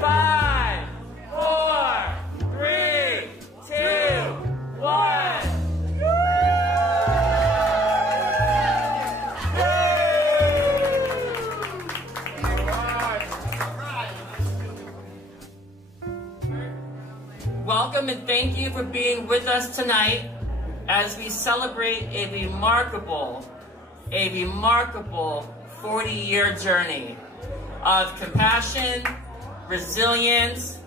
5, 4, 3, 2, 1. Welcome and thank you for being with us tonight as we celebrate a remarkable 40-year journey of compassion, resilience,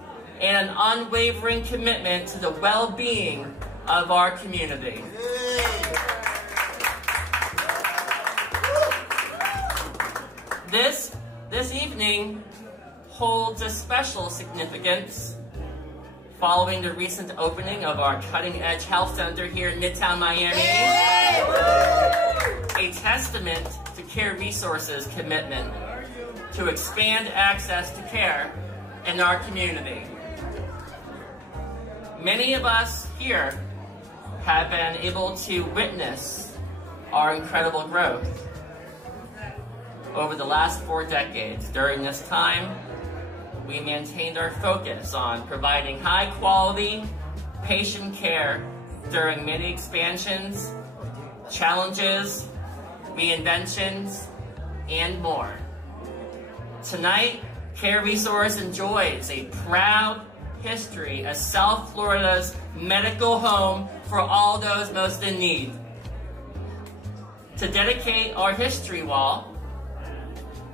and an unwavering commitment to the well-being of our community. This evening holds a special significance following the recent opening of our cutting-edge health center here in Midtown Miami. A testament to Care Resources' commitment to expand access to care in our community. Many of us here have been able to witness our incredible growth over the last 4 decades. During this time, we maintained our focus on providing high-quality patient care during many expansions, challenges, reinventions, and more. Tonight, Care Resource enjoys a proud history as South Florida's medical home for all those most in need. To dedicate our history wall,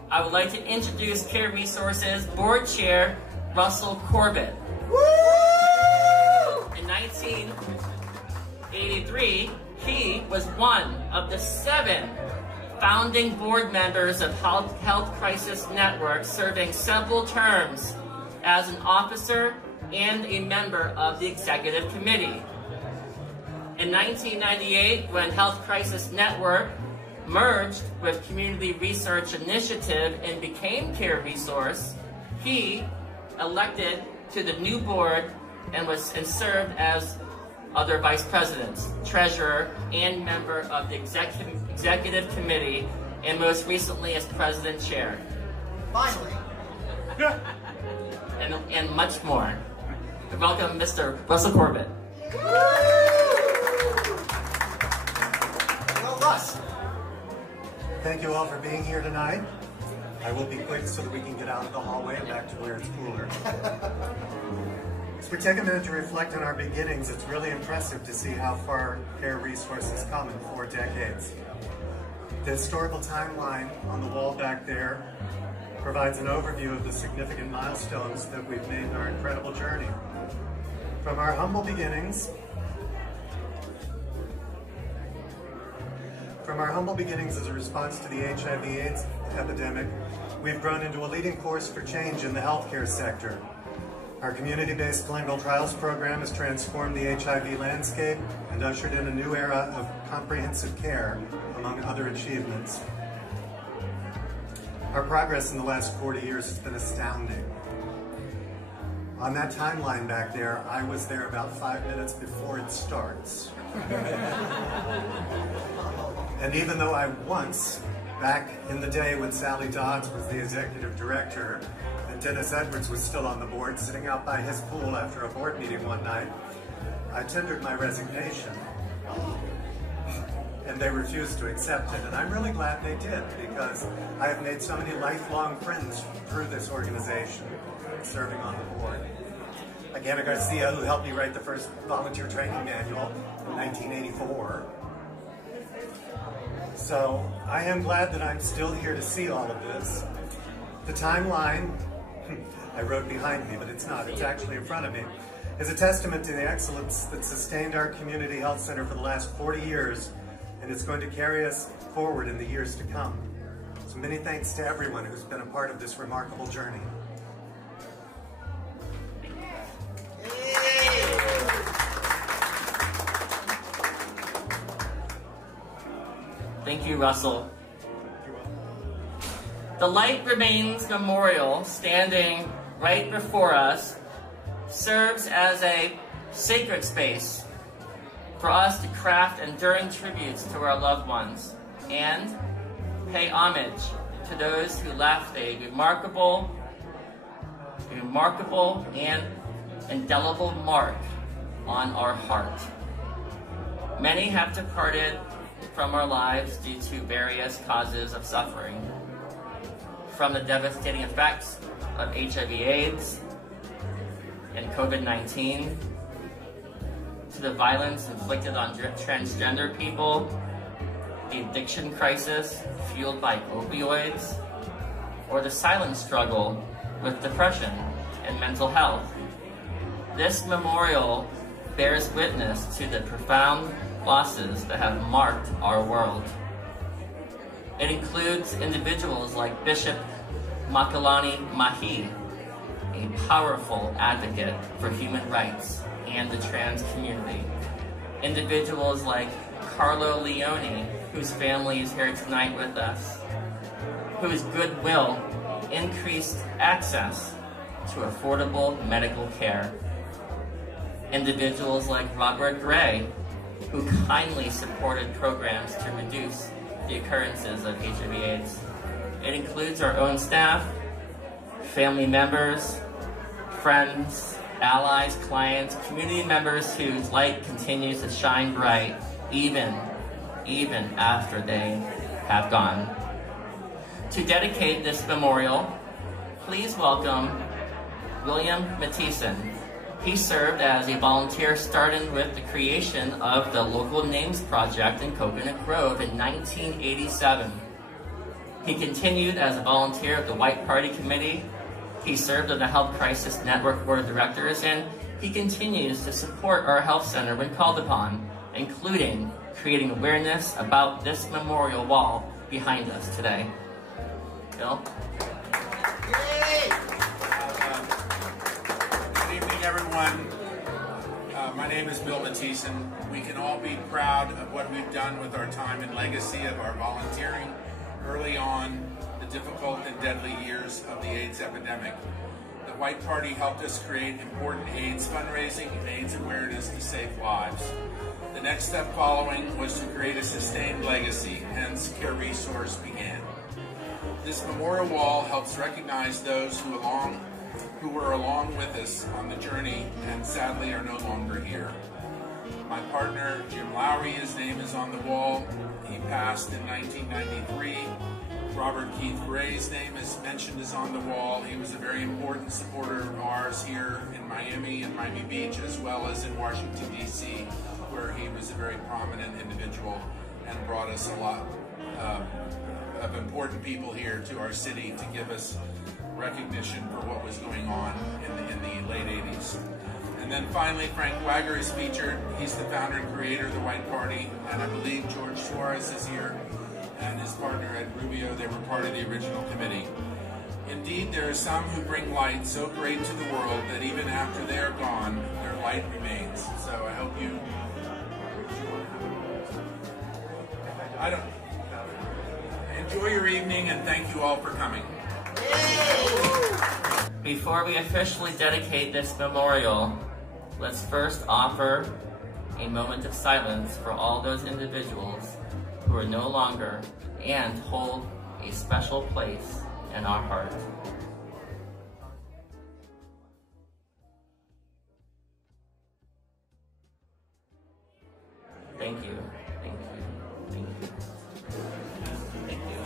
I would like to introduce Care Resources Board Chair Russell Corbett. Woo! In 1983, he was one of the 7 founding board members of Health Crisis Network, serving several terms as an officer and a member of the executive committee. In 1998, when Health Crisis Network merged with Community Research Initiative and became Care Resource, he elected to the new board and served as other vice presidents, treasurer, and member of the executive committee, and most recently as president chair. Finally. and much more. Welcome, Mr. Russell Corbett. Well, Russ. Thank you all for being here tonight. I will be quick so that we can get out of the hallway and back to where it's cooler. As we take a minute to reflect on our beginnings, it's really impressive to see how far Care Resource has come in 4 decades. The historical timeline on the wall back there provides an overview of the significant milestones that we've made in our incredible journey. From our humble beginnings as a response to the HIV/AIDS epidemic, we've grown into a leading force for change in the healthcare sector. Our community-based clinical trials program has transformed the HIV landscape and ushered in a new era of comprehensive care, among other achievements. Our progress in the last 40 years has been astounding. On that timeline back there, I was there about 5 minutes before it starts. And even though I once, back in the day when Sally Dodds was the executive director and Dennis Edwards was still on the board, sitting out by his pool after a board meeting one night, I tendered my resignation. And they refused to accept it. And I'm really glad they did, because I have made so many lifelong friends through this organization, serving on the board. Like Anna Garcia, who helped me write the first volunteer training manual in 1984. So I am glad that I'm still here to see all of this. The timeline, I wrote behind me, but it's not, it's actually in front of me, is a testament to the excellence that sustained our community health center for the last 40 years, and it's going to carry us forward in the years to come. So many thanks to everyone who's been a part of this remarkable journey. Thank you, Russell. The Light Remains Memorial, standing right before us, serves as a sacred space for us to craft enduring tributes to our loved ones and pay homage to those who left a remarkable and indelible mark on our heart. Many have departed from our lives due to various causes of suffering, from the devastating effects of HIV/AIDS and COVID-19, to the violence inflicted on transgender people, the addiction crisis fueled by opioids, or the silent struggle with depression and mental health. This memorial bears witness to the profound losses that have marked our world. It includes individuals like Bishop Makalani Mahi, a powerful advocate for human rights and the trans community. Individuals like Carlo Leone, whose family is here tonight with us, whose goodwill increased access to affordable medical care. Individuals like Robert Gray, who kindly supported programs to reduce the occurrences of HIV/AIDS. It includes our own staff, family members, friends, allies, clients, community members whose light continues to shine bright even after they have gone. To dedicate this memorial, please welcome William Mattison. He served as a volunteer starting with the creation of the Local Names Project in Coconut Grove in 1987. He continued as a volunteer of the White Party Committee. He served on the Health Crisis Network Board of Directors, and he continues to support our health center when called upon, including creating awareness about this memorial wall behind us today. Bill? Good evening, everyone. My name is Bill Mattison. We can all be proud of what we've done with our time and legacy of our volunteering early on the difficult and deadly years of the AIDS epidemic. The White Party helped us create important AIDS fundraising and AIDS awareness to save lives. The next step following was to create a sustained legacy, hence Care Resource began. This memorial wall helps recognize those who were along with us on the journey and sadly are no longer here. My partner, Jim Lowry, his name is on the wall. He passed in 1993. Robert Keith Gray's name is mentioned is on the wall. He was a very important supporter of ours here in Miami and Miami Beach, as well as in Washington, D.C., where he was a very prominent individual and brought us a lot of important people here to our city to give us recognition for what was going on in the late 80s. And then finally, Frank Wagger is featured. He's the founder and creator of the White Party, and I believe George Suarez is here, and his partner Ed Rubio. They were part of the original committee. Indeed, there are some who bring light so great to the world that even after they are gone, their light remains. So I hope you... Enjoy your evening, and thank you all for coming. Before we officially dedicate this memorial, let's first offer a moment of silence for all those individuals who are no longer and hold a special place in our heart. Thank you. Thank you. Thank you. Thank you.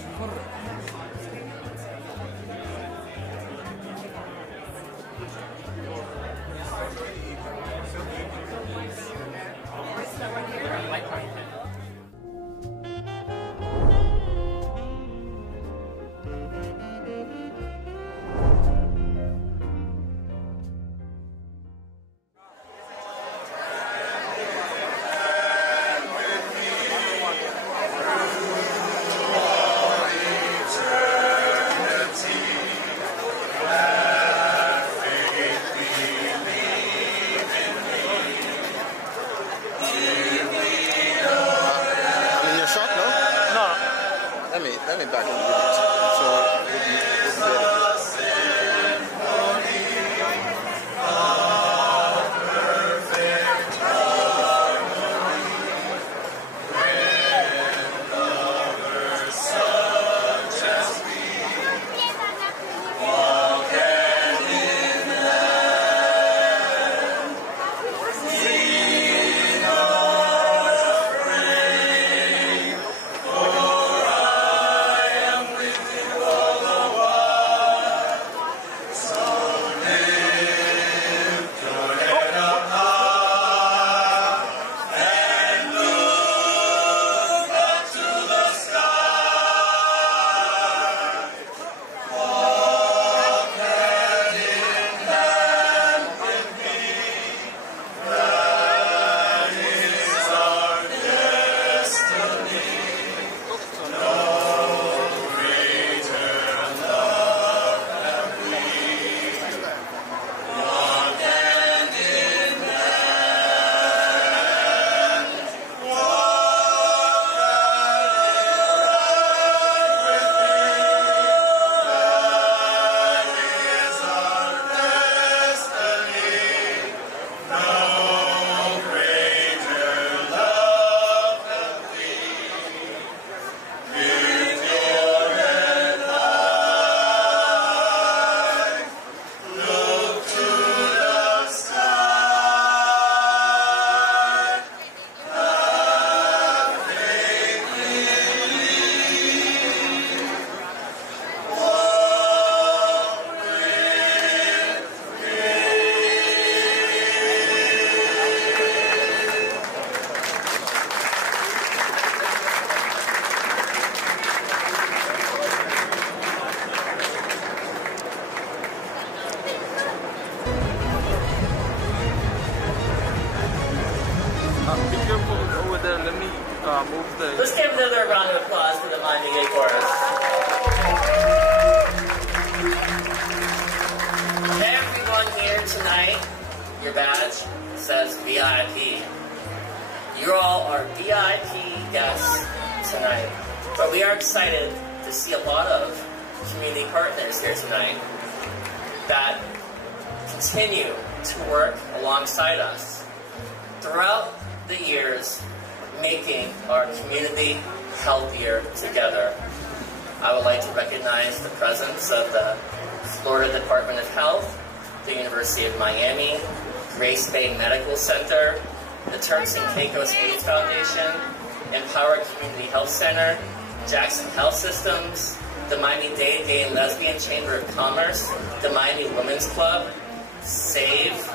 Let's give another round of applause for the Miami Gay Chorus. Everyone here tonight, your badge says VIP. You all are VIP guests tonight. But we are excited to see a lot of community partners here tonight that continue to work alongside us throughout the years, making our community healthier together. I would like to recognize the presence of the Florida Department of Health, the University of Miami, Grace Bay Medical Center, the Turks and Caicos AIDS Foundation, Empower Community Health Center, Jackson Health Systems, the Miami Gay, Gay and Lesbian Chamber of Commerce, the Miami Women's Club, SAVE,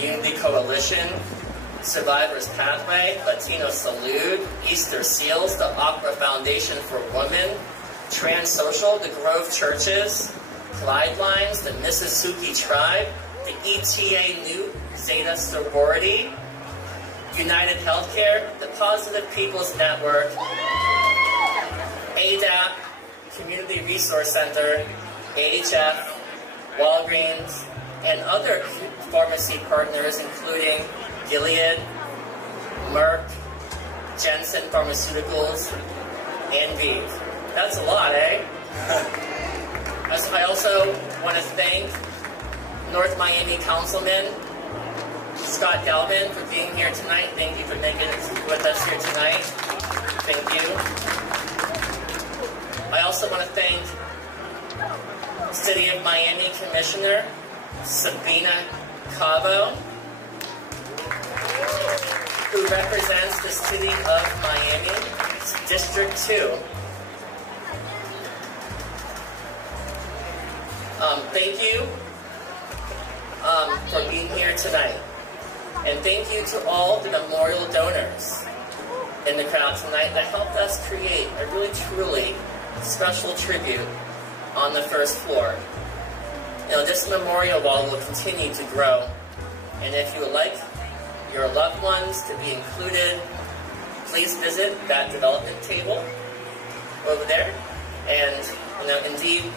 Unity Coalition, Survivors Pathway, Latino Salute, Easter Seals, the Opera Foundation for Women, Trans Social, the Grove Churches, Clyde Lines, the Mississauga Tribe, the ETA Nu Zeta Sorority, United Healthcare, the Positive People's Network, ADAP, Community Resource Center, AHF, Walgreens, and other pharmacy partners including Gilead, Merck, Janssen Pharmaceuticals, and ViiV. That's a lot, eh? I also want to thank North Miami Councilman Scott Galvin for being here tonight. Thank you for making it with us here tonight. Thank you. I also want to thank City of Miami Commissioner Sabina Cabo, who represents the City of Miami, District 2. Thank you for being here tonight. And thank you to all the memorial donors in the crowd tonight that helped us create a really, truly special tribute on the first floor. You know, this memorial wall will continue to grow. And if you would like your loved ones to be included, please visit that development table over there. And, you know, indeed,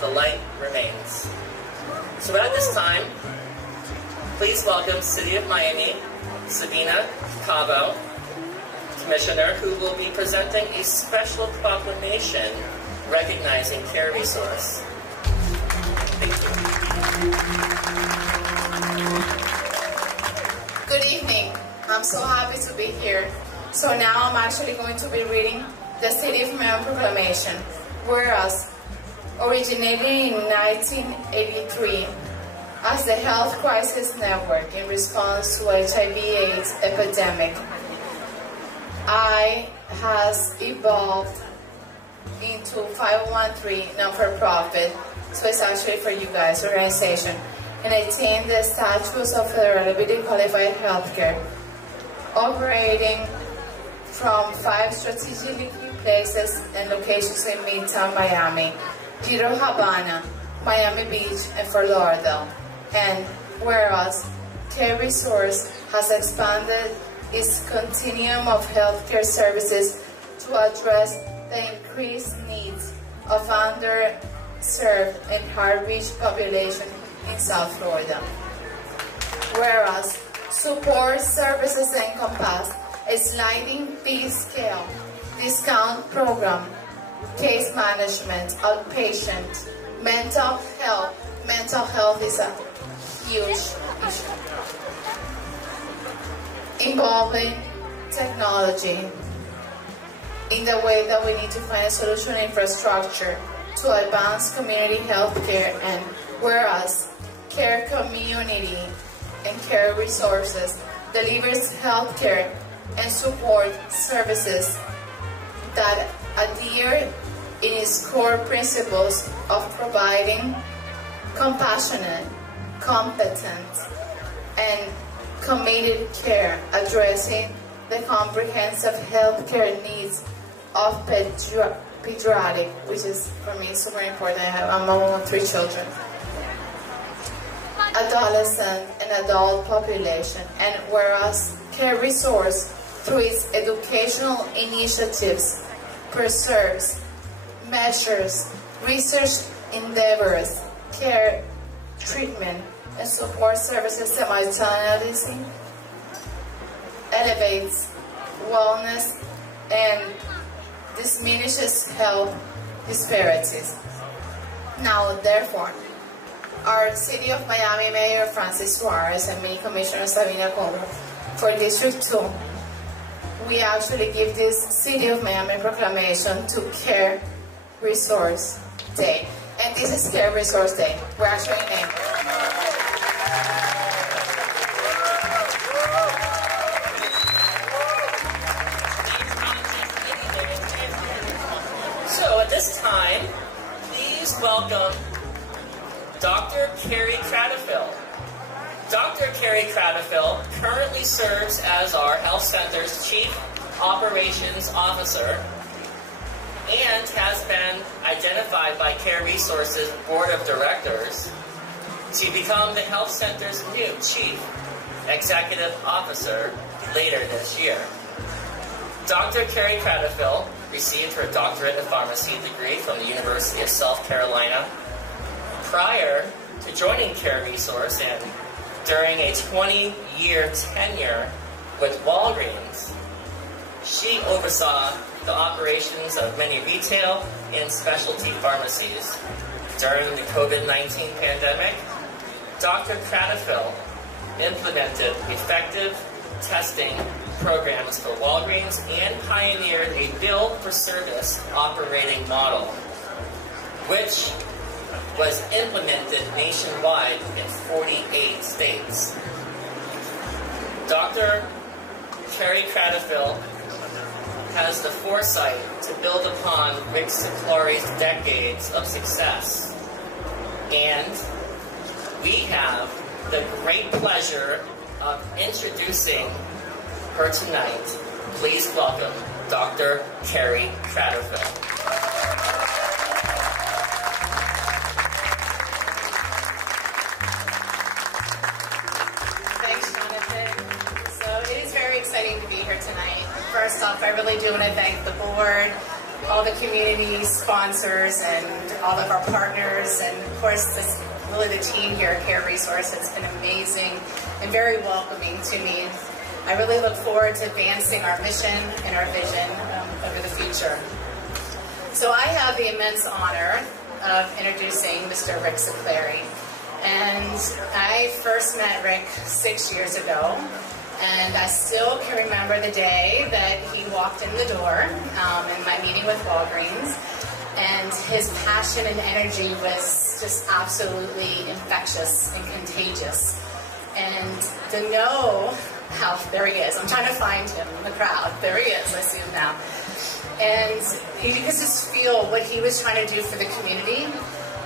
the light remains. So at this time, please welcome City of Miami, Sabina Cabo, Commissioner, who will be presenting a special proclamation recognizing Care Resource. Thank you. Good evening. I'm so happy to be here. So now I'm actually going to be reading the City of Miami Proclamation, whereas originated in 1983 as the Health Crisis Network in response to HIV/AIDS epidemic, I has evolved into 501(c)(3) non-for-profit, so it's actually for you guys, organization, and attained the status of federally qualified healthcare, operating from 5 strategically places and locations in Midtown Miami, Little Havana, Miami Beach, and Fort Lauderdale. And whereas Care Resource has expanded its continuum of healthcare services to address the increased needs of underserved and hard-reached population in South Florida. Whereas support services encompass a sliding fee scale, discount program, case management, outpatient, mental health. Mental health is a huge issue. Involving technology in the way that we need to find a solution infrastructure to advance community health care, and whereas Care Community and Care Resources delivers health care and support services that adhere in its core principles of providing compassionate, competent, and committed care, addressing the comprehensive healthcare needs of pediatric, which is for me super important. I'm a mom of 3 children, adolescent and adult population, and whereas Care Resource through its educational initiatives, preserves, measures, research endeavors, care, treatment, and support services simultaneously, elevates wellness, and diminishes health disparities. Now, therefore, our City of Miami Mayor Francis Suarez and me, Commissioner Sabina Congo, for District 2, we actually give this City of Miami proclamation to Care Resource Day. And this is Care Resource Day. We're actually named. So at this time, please welcome Dr. Carrie Cradfield. Dr. Carrie Cradfield currently serves as our health center's Chief Operations Officer and has been identified by Care Resources Board of Directors to become the health center's new Chief Executive Officer later this year. Dr. Carrie Cradfield received her doctorate of pharmacy degree from the University of South Carolina. Prior to joining Care Resource and during a 20-year tenure with Walgreens, she oversaw the operations of many retail and specialty pharmacies. During the COVID-19 pandemic, Dr. Cradfield implemented effective testing programs for Walgreens and pioneered a bill-for-service operating model, which was implemented nationwide in 48 states. Dr. Carrie Cradfield has the foresight to build upon Rick Siclari's decades of success. And we have the great pleasure of introducing her tonight. Please welcome Dr. Carrie Cradfield. Exciting to be here tonight. First off, I really do want to thank the board, all the community sponsors, and all of our partners, and of course, really the team here at Care Resource. It's been amazing and very welcoming to me. I really look forward to advancing our mission and our vision over the future. So I have the immense honor of introducing Mr. Rick Siclari. And I first met Rick 6 years ago. And I still can remember the day that he walked in the door in my meeting with Walgreens, and his passion and energy was just absolutely infectious and contagious. And to know how, there he is, I'm trying to find him in the crowd, there he is, I see him now. And you could just feel what he was trying to do for the community,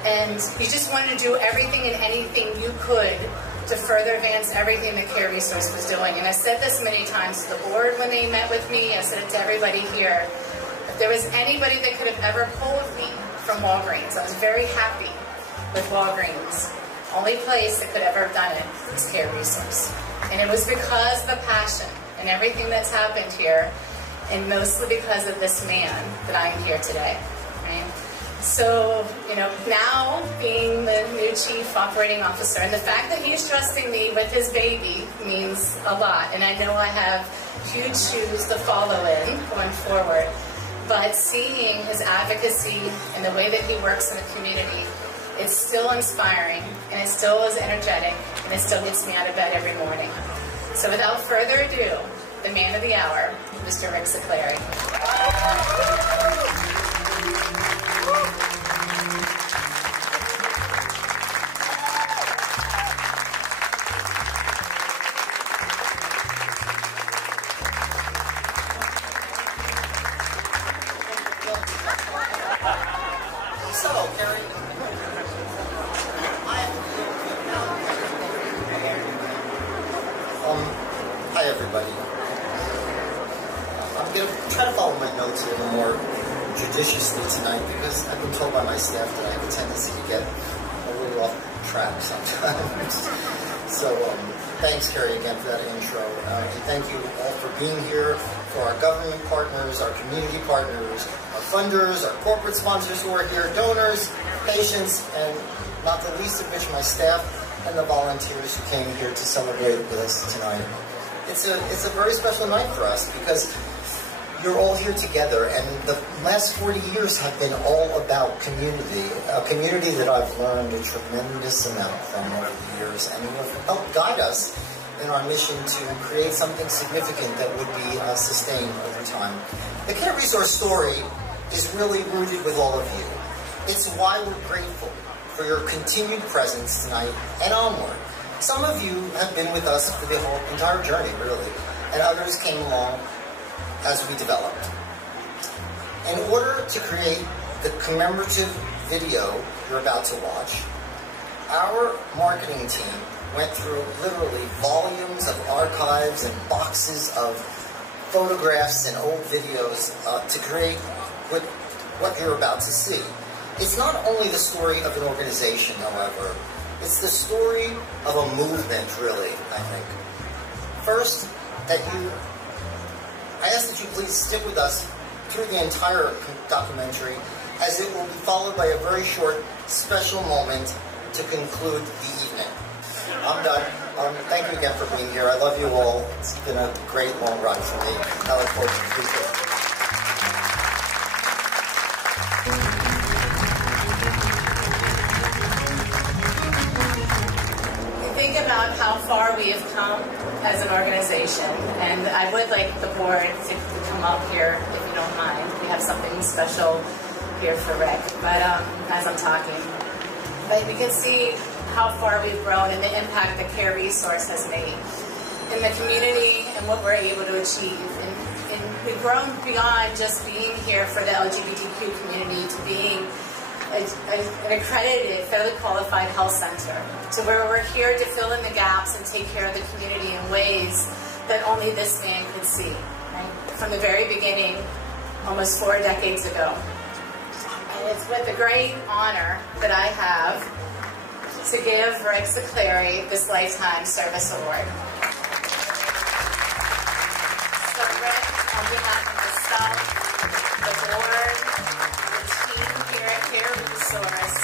and he just wanted to do everything and anything you could to further advance everything that Care Resource was doing. And I said this many times to the board when they met with me, I said it to everybody here, if there was anybody that could have ever pulled me from Walgreens, I was very happy with Walgreens. Only place that could ever have done it was Care Resource. And it was because of the passion and everything that's happened here, and mostly because of this man that I am here today, right? So, you know, now being the new Chief Operating Officer, and the fact that he's trusting me with his baby means a lot. And I know I have huge shoes to follow in going forward. But seeing his advocacy and the way that he works in the community, it's still inspiring, and it still is energetic, and it still gets me out of bed every morning. So without further ado, the man of the hour, Mr. Rick Siclari. Hi everybody. I'm going to try to follow my notes a little more judiciously tonight because I've been told by my staff that I have a tendency to get a little off track sometimes. So thanks, Carrie, again for that intro. And thank you all for being here, for our government partners, our community partners, our funders, our corporate sponsors who are here, donors, patients, and not the least of which my staff and the volunteers who came here to celebrate with us tonight. It's a very special night for us because you're all here together, and the last 40 years have been all about community, a community that I've learned a tremendous amount from over the years, and who have helped guide us in our mission to create something significant that would be sustained over time. The Care Resource story is really rooted with all of you. It's why we're grateful for your continued presence tonight and onward. Some of you have been with us for the whole entire journey, really, and others came along as we developed. In order to create the commemorative video you're about to watch, our marketing team went through literally volumes of archives and boxes of photographs and old videos to create what you're about to see. It's not only the story of an organization, however, it's the story of a movement, really, I think. First, I ask that you please stick with us through the entire documentary, as it will be followed by a very short special moment to conclude the evening. I'm done. Thank you again for being here. I love you all. It's been a great long run for me. I look forward to the future. Think about how far we have come as an organization, and I would like the board to come up here if you don't mind. We have something special here for Rick, but as I'm talking, but we can see how far we've grown and the impact that Care Resource has made in the community and what we're able to achieve. And we've grown beyond just being here for the LGBTQ community to being an accredited, federally qualified health center, to where we're here to fill in the gaps and take care of the community in ways that only this man could see, right? From the very beginning, almost 4 decades ago. And it's with a great honor that I have to give Rick Siclari this Lifetime Service Award. So Rick, on behalf of myself, the board, here at Care Resource,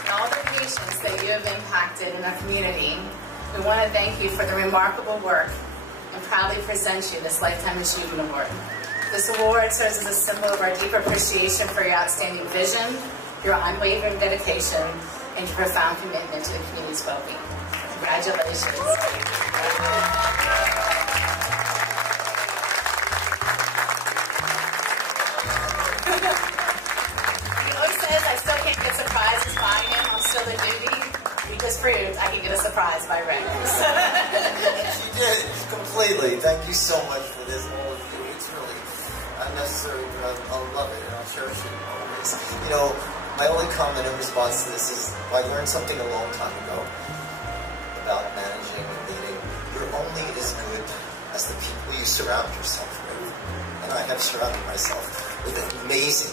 and all the patients that you have impacted in our community, we want to thank you for the remarkable work and proudly present you this Lifetime Achievement Award. This award serves as a symbol of our deep appreciation for your outstanding vision, your unwavering dedication, and your profound commitment to the community's well-being. Congratulations. I still can't get surprises by him. I'm still in duty. We just proved I can get a surprise by Rick. She did, completely. Thank you so much for this, all of you. It's really unnecessary, but I'll love it and I'll cherish it always. You know, my only comment in response to this is, I learned something a long time ago about managing and leading. You're only as good as the people you surround yourself with. And I have surrounded myself with amazing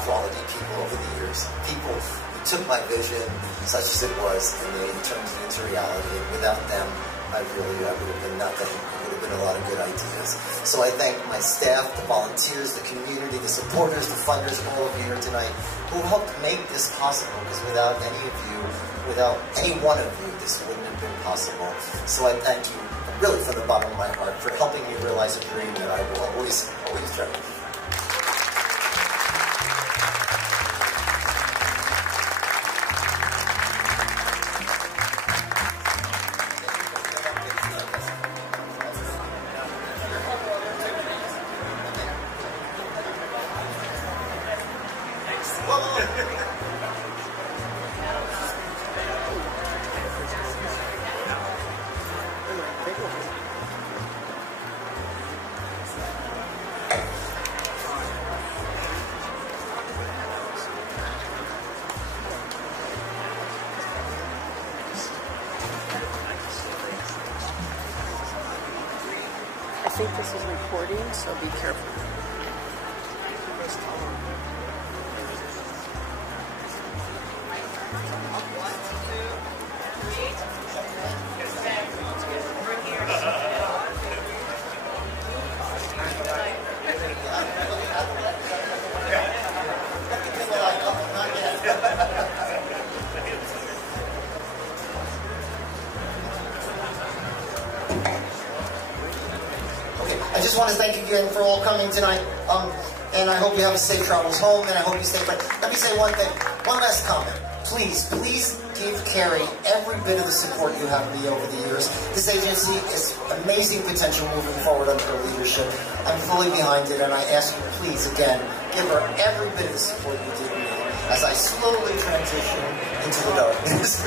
quality people over the years. People who took my vision, such as it was, and they turned it into reality. And without them, I would have been nothing. It would have been a lot of good ideas. So I thank my staff, the volunteers, the community, the supporters, the funders, all of you here tonight who helped make this possible, because without any of you, without any one of you, this wouldn't have been possible. So I thank you, really from the bottom of my heart, for helping me realize a dream that I will always cherish. I think this is recording, so be careful. just want to thank you again for all coming tonight. And I hope you have a safe travels home, and I hope you stay. But let me say one thing, one last comment. Please give Carrie every bit of the support you have me over the years. This agency is amazing potential moving forward under her leadership. I'm fully behind it, and I ask you, please, again, give her every bit of the support you did me as I slowly transition into the darkness.